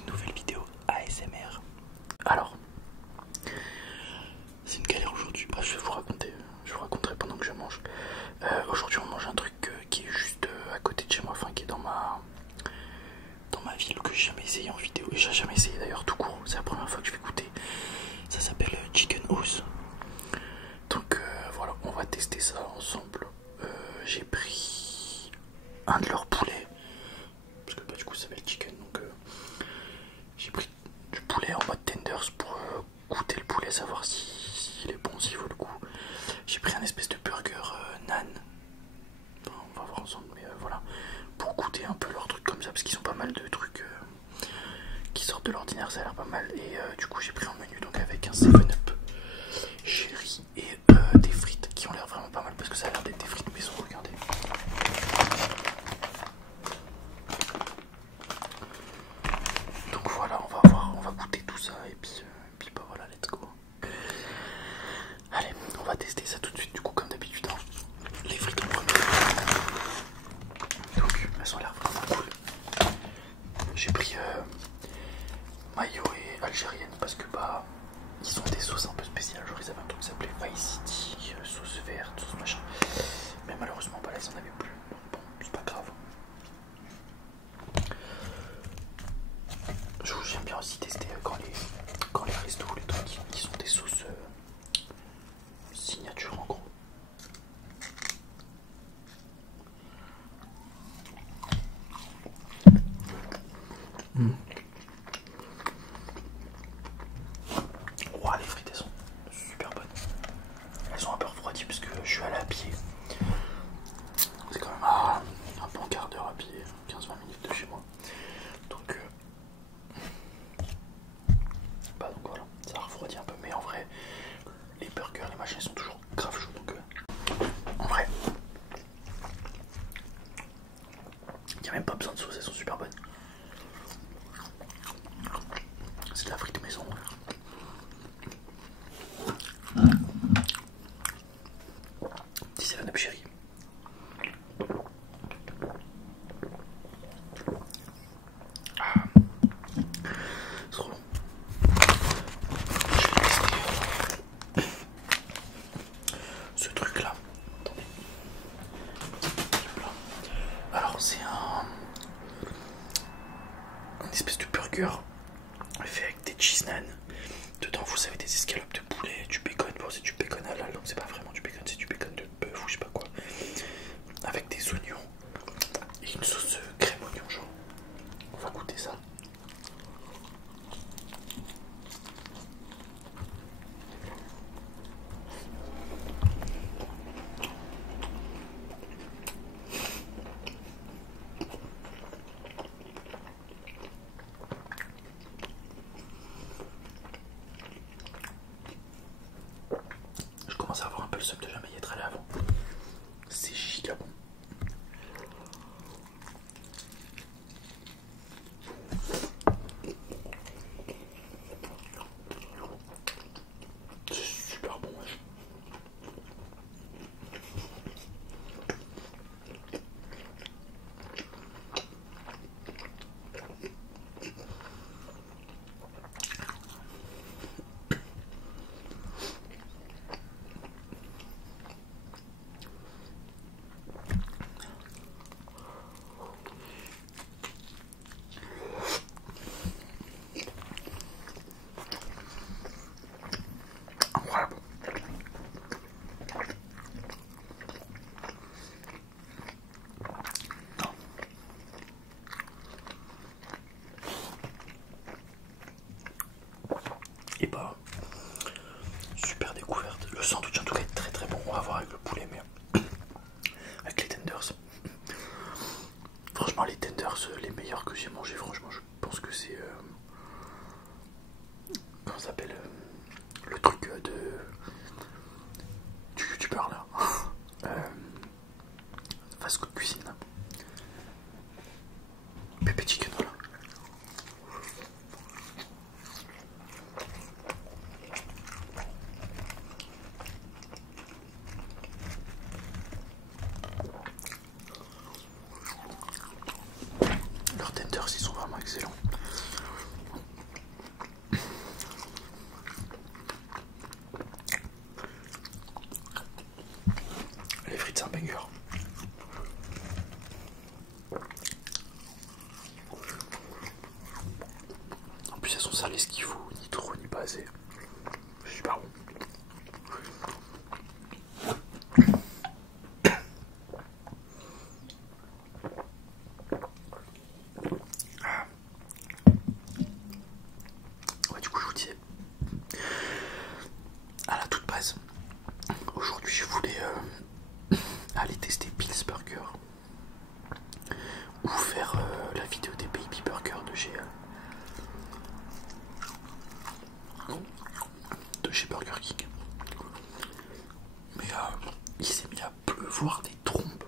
une nouvelle vidéo ASMR. Alors, c'est une galère aujourd'hui. Bah, je vous raconterai pendant que je mange. Aujourd'hui, on mange un truc qui est juste à côté de chez moi, enfin qui est dans ma ville, que j'ai jamais essayé en vidéo. Et j'ai jamais essayé d'ailleurs tout court. C'est la première fois que je vais goûter. Ça s'appelle Chicken House. Donc voilà, on va tester ça ensemble. J'ai pris un de leurs poulets. Parce que bah, du coup ça s'appelle chicken, donc j'ai pris du poulet en mode tenders pour goûter le poulet, savoir s'il est bon, s'il vaut le coup. J'ai pris un espèce de burger nan, enfin, on va voir ensemble, mais voilà, pour goûter un peu leurs trucs comme ça, parce qu'ils ont pas mal de trucs qui sortent de l'ordinaire, ça a l'air pas mal. Et du coup j'ai pris un menu donc avec un 7-up chéri et des frites qui ont l'air vraiment pas mal, parce que ça a l'air d'être des frites maison, regardez. Donc voilà, on va voir, on va goûter tout ça et puis bah voilà, let's go. Allez, on va tester ça tout de suite, du coup comme d'habitude, hein. Les frites en premier. Donc elles ont l'air vraiment cool. J'ai pris mayo et algérienne parce que bah ils ont des sauces un peu spéciales, genre ils avaient un truc qui s'appelait Vice City, sauce verte, sauce machin. Mais malheureusement bah là ils en avaient plus, donc bon, c'est pas grave. J'aime bien aussi tester quand les restos, les trucs qui sont des sauces signature en gros. Ouah, les frites elles sont super bonnes. Elles sont un peu refroidies parce que je suis allé à pied. C'est quand même un bon quart d'heure à pied, 15-20 minutes de chez moi. Donc bah donc voilà, ça refroidit un peu, mais en vrai les burgers, les machins sont toujours grave chauds, donc en vrai il n'y a même pas besoin de sauce, elles sont super bonnes. C'est de la frite maison. Petit 7-up chéri. C'est trop bon. Je vais tester ce truc là. Attendez. Alors c'est une espèce de burger fait avec des cheese naan. Dedans vous avez des escalopes de poulet, du bacon. Bon, c'est du bacon halal, donc c'est pas vraiment du bacon, c'est du bacon de bœuf ou je sais pas quoi. Avec des oignons et une sauce crème oignon, genre. On va goûter ça. Je commence à avoir un peu le seum de jamais y être allé avant. C'est giga bon. C'est super bon, ouais. Incroyable. Et bah, super découverte. Le sandwich en tout cas est très très bon. On va voir avec le poulet, mais avec les tenders. Franchement, les tenders, les meilleurs que j'ai mangés, franchement, je pense que c'est. Comment ça s'appelle le truc du youtubeur là. Fast Food Cuisine. Pépé Chicken, voilà. Leurs tenders, ils sont vraiment excellents. voir des trompes.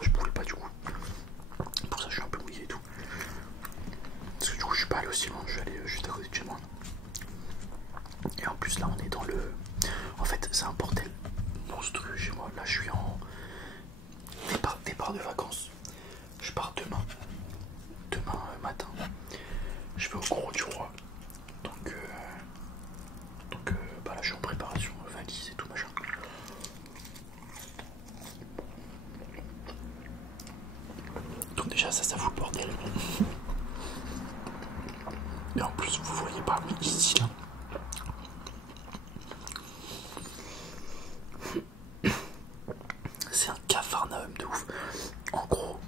Je pouvais pas du coup. Pour ça je suis un peu mouillé et tout. Parce que du coup je suis pas allé aussi loin, je suis allé juste à côté de chez moi. Et en plus là on est dans le... En fait c'est un bordel monstrueux chez moi. Là je suis en départ de vacances. Je pars demain matin. Je vais au Gros du Roi. Donc bah là je suis en préparation, valise et tout machin. Donc déjà ça fout le bordel. Et en plus vous voyez pas, mais ici là, c'est un capharnaüm de ouf. En gros,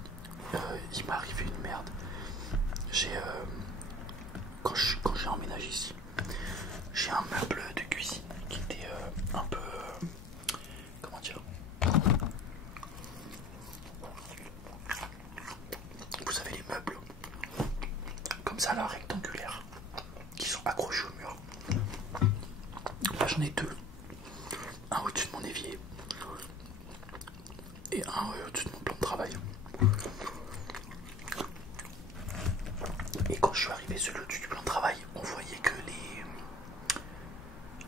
il m'est arrivé une merde. Quand j'ai emménagé ici, j'ai un meuble de cuisine qui était un peu... comment dire, vous savez les meubles comme ça là, rectangulaires, qui sont accrochés au mur. Là j'en ai deux. Un au-dessus de mon évier et un au-dessus de mon plan de travail. Et quand je suis arrivé sur le dessus du plan de travail, on voyait que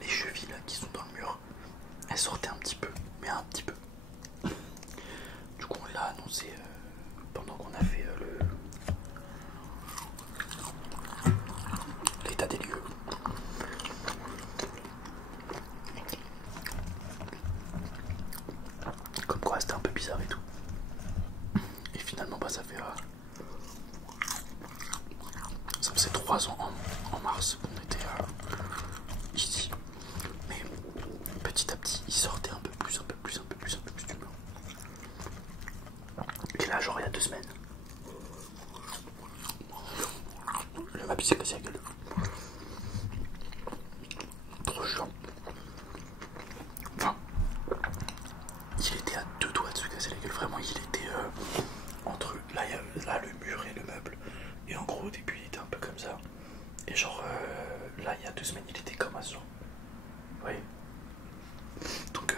les chevilles là, qui sont dans le mur, elles sortaient un petit peu, mais un petit peu. Du coup on l'a annoncé pendant qu'on a fait l'état des lieux. Comme quoi c'était un peu bizarre et tout. Et finalement bah ça faisait 3 ans en mars qu'on était ici. Mais petit à petit il sortait un peu plus du mur. Et là genre il y a 2 semaines, le map il s'est cassé la gueule. Trop chiant. Enfin, il était à 2 doigts de se casser la gueule. Vraiment, il était entre là le mur et le meuble. Et en gros, au début, il était un peu comme ça. Et genre, là, il y a 2 semaines, il était comme ça. Vous voyez. Donc,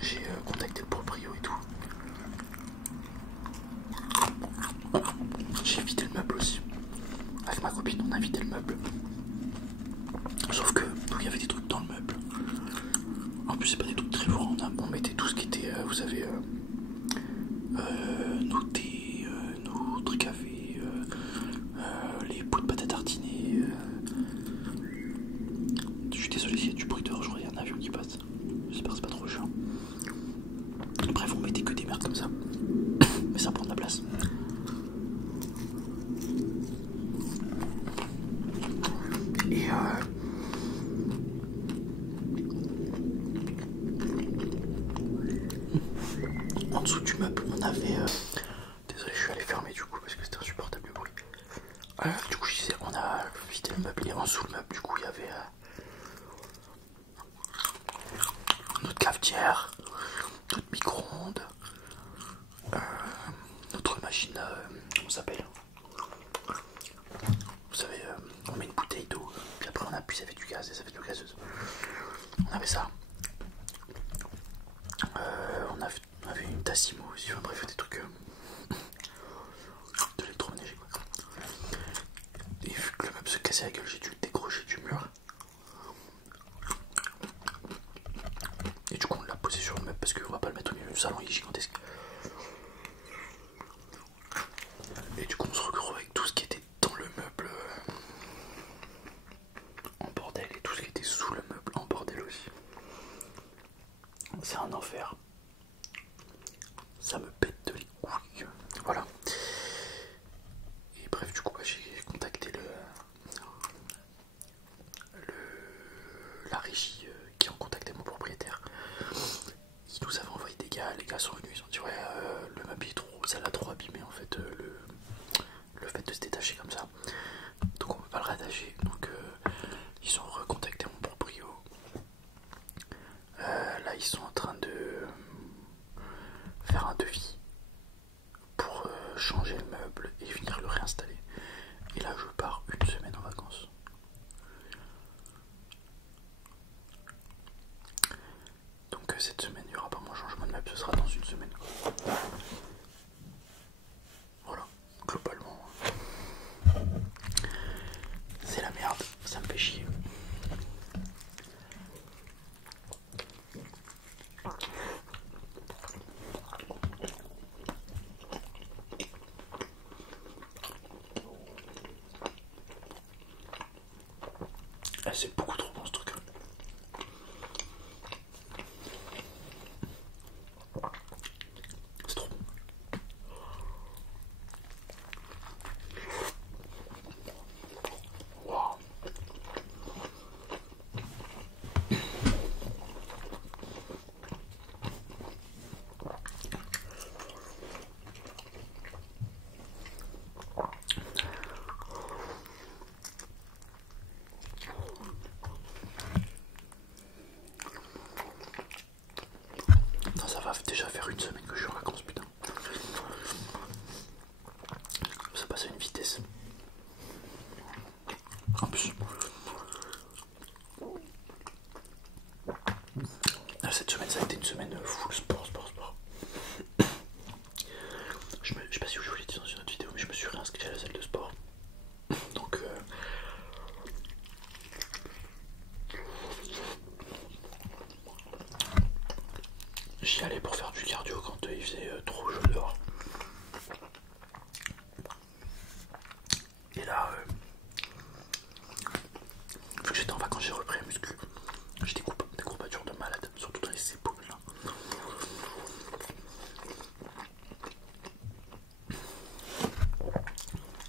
j'ai contacté le proprio et tout. J'ai vidé le meuble aussi. Avec ma copine, on a vidé le meuble. Sauf que il y avait des trucs dans le meuble. En plus, c'est pas des trucs très lourds. On mettait tout ce qui était, vous savez, nos thés, nos trucs à café, les pots de pâte à tartiner. Je suis désolé s'il y a du bruit dehors, je crois qu'il y a un avion qui passe. J'espère que c'est pas trop chiant. Bref, on mettait que des merdes comme ça. Mais ça prend de la place. Et en dessous du meuble, on avait... Désolé, je suis allé fermer du coup parce que c'était insupportable le bruit. Du coup, je disais, on a vidé le meuble et en dessous le meuble, du coup, il y avait notre cafetière, notre micro-ondes, notre machine, comment ça s'appelle? Vous savez, on met une bouteille d'eau, puis après on appuie, ça fait du gaz et ça fait de l'eau gazeuse. On avait ça. On avait une Tassimo aussi, enfin bref, des trucs de l'électroménager quoi. Et vu que le meuble se cassait la gueule, j'ai dû le décrocher du mur. Et du coup on l'a posé sur le meuble parce qu'on va pas le mettre au milieu du salon, il est gigantesque. Et du coup on se retrouve avec tout ce qui était dans le meuble en bordel et tout ce qui était sous le meuble en bordel aussi. C'est un enfer. Ça me pète de les couilles. Voilà. Et bref, du coup, bah, j'ai contacté la régie qui ont contacté mon propriétaire. Ils nous avaient envoyé des gars, les gars sont venus, ils ont dit ouais, le meuble est trop, ça l'a trop abîmé en fait, le fait de se détacher comme ça. Donc on peut pas le rattacher. Donc ils ont recontacté mon proprio. Là ils sont en train de faire un devis pour changer le meuble et venir le réinstaller. Et là je pars une semaine en vacances. cette semaine il n'y aura pas mon changement de map, ce sera dans une semaine. Voilà, globalement c'est la merde, ça me fait chier. Ah, c'est beaucoup trop bon ce truc. C'est trop bon. Wow. Non, ça va déjà faire une semaine que je suis en vacances, putain. Ça passe à une vitesse. En plus, cette semaine ça a été une semaine full sport. Je sais pas si je vous l'ai dit dans une autre vidéo, mais je me suis réinscrit à la salle de sport. Donc j'y allais pour faire du cardio quand il faisait trop chaud dehors. Et là, vu que j'étais en vacances, j'ai repris la muscu. J'ai des courbatures de malade, surtout dans les épaules là.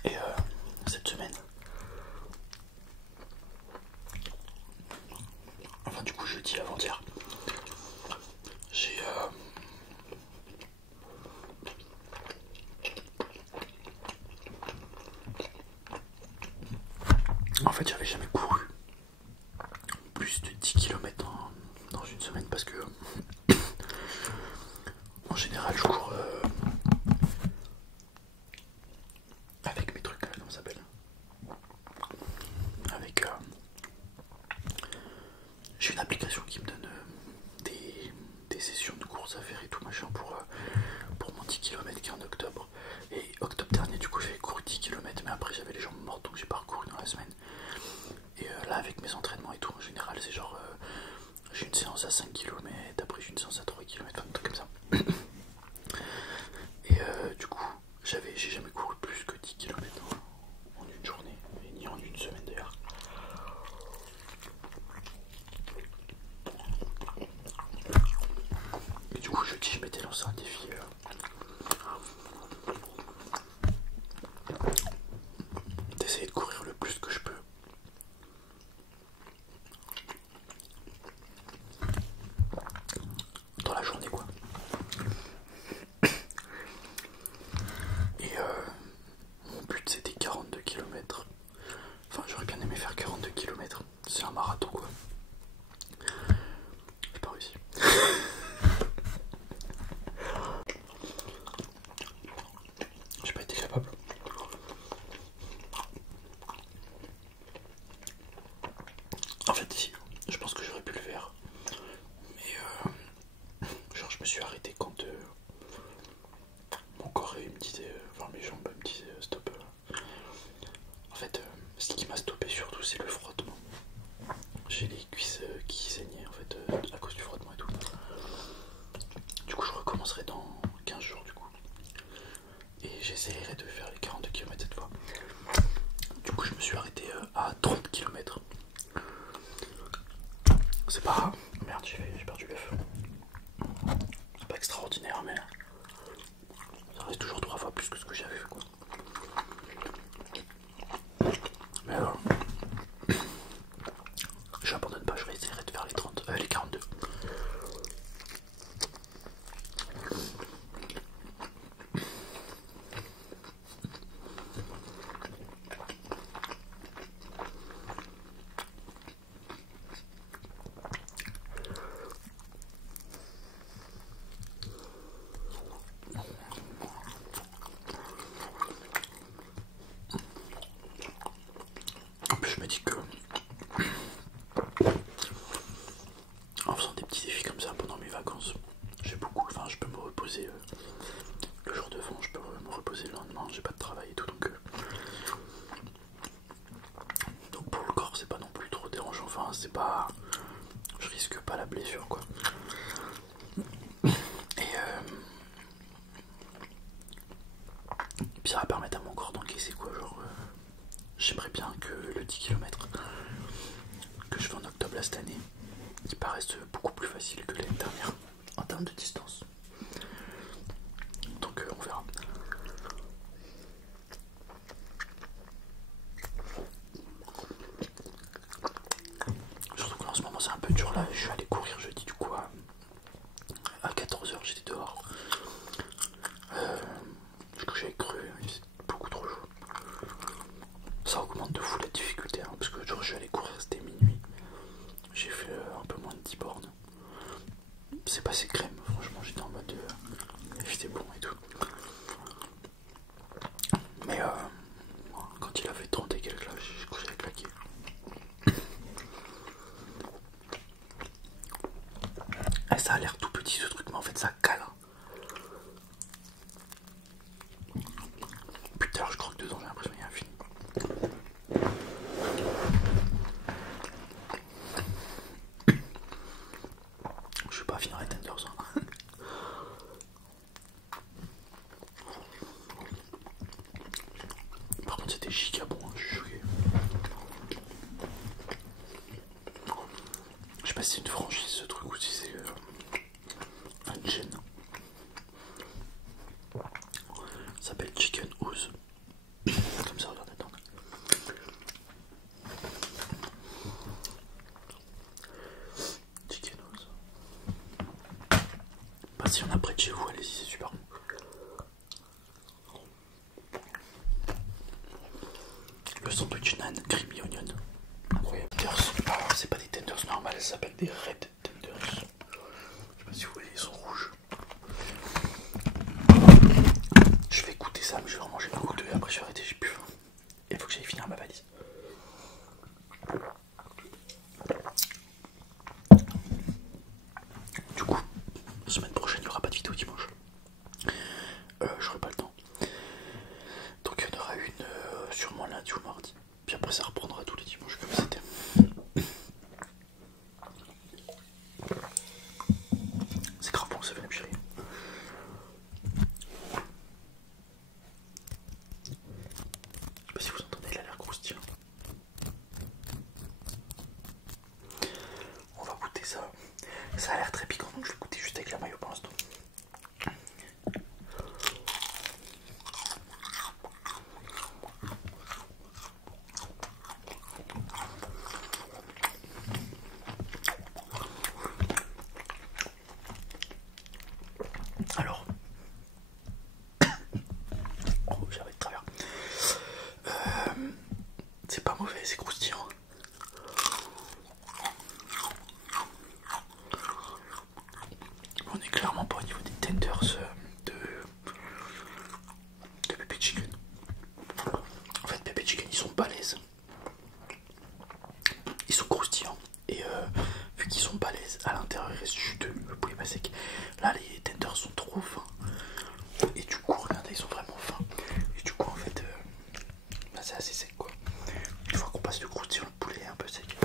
Et cette semaine, enfin du coup jeudi avant-hier, j'ai en fait j'avais jamais couru plus de 10 km dans une semaine parce que en général je cours avec mes trucs, comment ça s'appelle, avec j'ai une application qui me donne des sessions de course à faire et tout machin pour mon 10 km qui est en octobre. Et octobre dernier du coup j'avais couru 10 km, mais après j'avais les jambes mortes donc j'ai pas recouru dans la semaine. Et là avec mes entraînements et tout en général c'est genre j'ai une séance à 5 km, après j'ai une séance à 3 km, enfin un truc comme ça. Et du coup j'ai jamais couru plus que 10 km en une journée, et ni en une semaine d'ailleurs. Et du coup je m'étais lancé un défi d'essayer de courir le plus que je peux dans la journée quoi. Et mon but c'était 42 km. Enfin j'aurais bien aimé faire 42 km. C'est un marathon quoi. J'ai pas réussi. J'ai pas été capable. En fait si, je pense que j'aurais pu le faire. Mais genre je me suis arrêté quand mon corps me disait, enfin mes jambes me disaient stop. En fait ce qui m'a stoppé surtout c'est le frottement. J'ai les cuisses qui saignaient en fait à cause du frottement et tout. Du coup je recommencerai dans 15 jours du coup. Et j'essaierai de faire les 42 km cette fois. Du coup je me suis arrêté à 30 km. C'est pas... Merde, j'ai perdu l'œuf. C'est pas extraordinaire mais ça reste toujours 3 fois plus que ce que j'avais fait quoi. Mais alors, j'abandonne pas, je vais essayer de faire les 42. En plus je me dis que je risque pas la blessure quoi. Puis ça va permettre à mon corps d'encaisser quoi, genre j'aimerais bien que le 10 km que je fais en octobre là cette année, il paraisse beaucoup plus facile que l'année dernière en termes de distance. Donc on verra. Surtout qu'en ce moment c'est un peu dur là, je suis allé courir jeudi du coup à 14h j'étais dehors. Du coup j'avais cru, c'est beaucoup trop chaud. Ça augmente de fou la difficulté hein, parce que genre je suis allé courir, c'était minuit. J'ai fait un peu moins de 10 bornes. C'est passé crème, franchement j'étais en mode j'étais bon et tout. Mais quand il a fait 30 et quelques là, j'ai cru que j'avais claqué. Ah, ça a l'air tout petit ce truc mais en fait ça cale. Putain je croque dedans, j'ai l'impression qu'il y a un film. Je vais pas finir les tenders hein. Par contre c'était giga bon, hein, je suis choqué. Je sais pas si c'est une franchise ce truc ou si c'est une chaîne. Ça s'appelle Chicken Ooze. Comme ça, regardez, attends. Chicken Ooze. Bah si on a près de chez vous, allez-y, c'est super bon. Le sandwich nan creamy onion. Incroyable. Ah, c'est pas des tenders normales, ça s'appelle des red tenders. Je sais pas si vous voyez, ils sont rouges. Je vais goûter ça, mais je vais en manger un ou deux et après je vais arrêter, j'ai plus faim. Il faut que j'aille finir ma valise. Du coup, semaine prochaine, il n'y aura pas de vidéo dimanche. J'aurai pas le temps. Donc il y en aura une sûrement lundi ou mardi. Puis après ça reprendra tous les dimanches comme c'était. C'est grave bon, ça fait la chérie. Je sais pas si vous entendez, il a l'air croustillant. On va goûter ça. Ça a l'air très piquant donc je vais goûter juste avec la mayo pour l'instant. Alors, oh j'avais de travers. C'est pas mauvais, c'est croustillant. On est clairement pas au niveau des tenders de Pepe Chicken. En fait, Pepe Chicken ils sont balèzes. Ils sont croustillants. Et vu qu'ils sont balèzes, à l'intérieur il reste juteux, le poulet pas sec. Là, les tenders sont trop fins. Et du coup, regardez, ils sont vraiment fins. Et du coup, en fait, là c'est assez sec quoi. Une fois qu'on passe le croustillant, le poulet est un peu sec.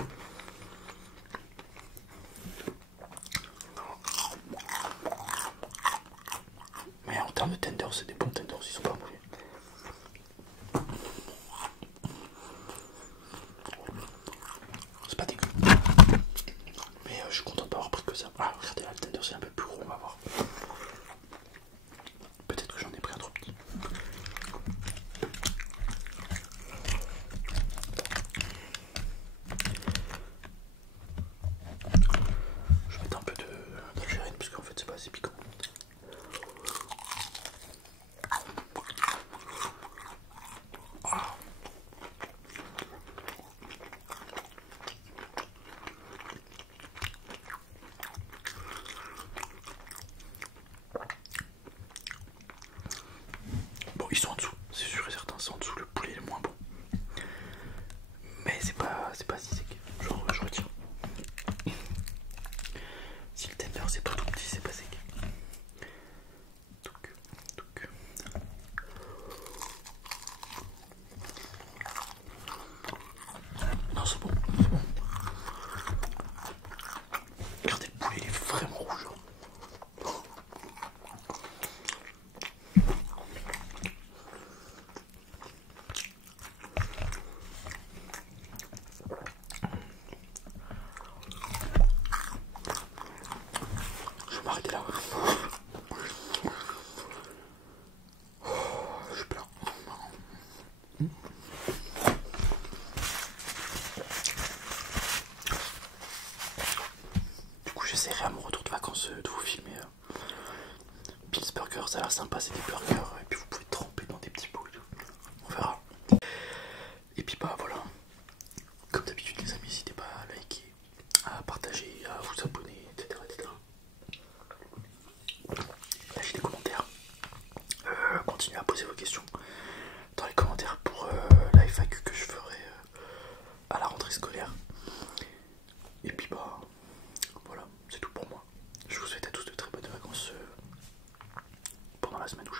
Mais en termes de tenders, c'est des bons tenders, ils sont pas mauvais. C'est pas dégueu. Mais je suis content de pas avoir pris que ça. Ah, regardez là, le tender c'est un peu plus gros, on va voir. j'essaierai à mon retour de vacances de vous filmer. Bill's Burger, ça a l'air sympa, c'est des burgers. Et puis vous pouvez tremper dans des petits pots et tout. On verra. Et puis bah voilà. Comme d'habitude les amis, n'hésitez pas à liker, à partager, à vous abonner, etc. etc. Lâchez des commentaires. Continuez à poser vos questions dans les commentaires pour la FAQ que je ferai à la rentrée scolaire. Et puis bah voilà, c'est tout pour moi. Je vous souhaite à tous de très bonnes vacances pendant la semaine où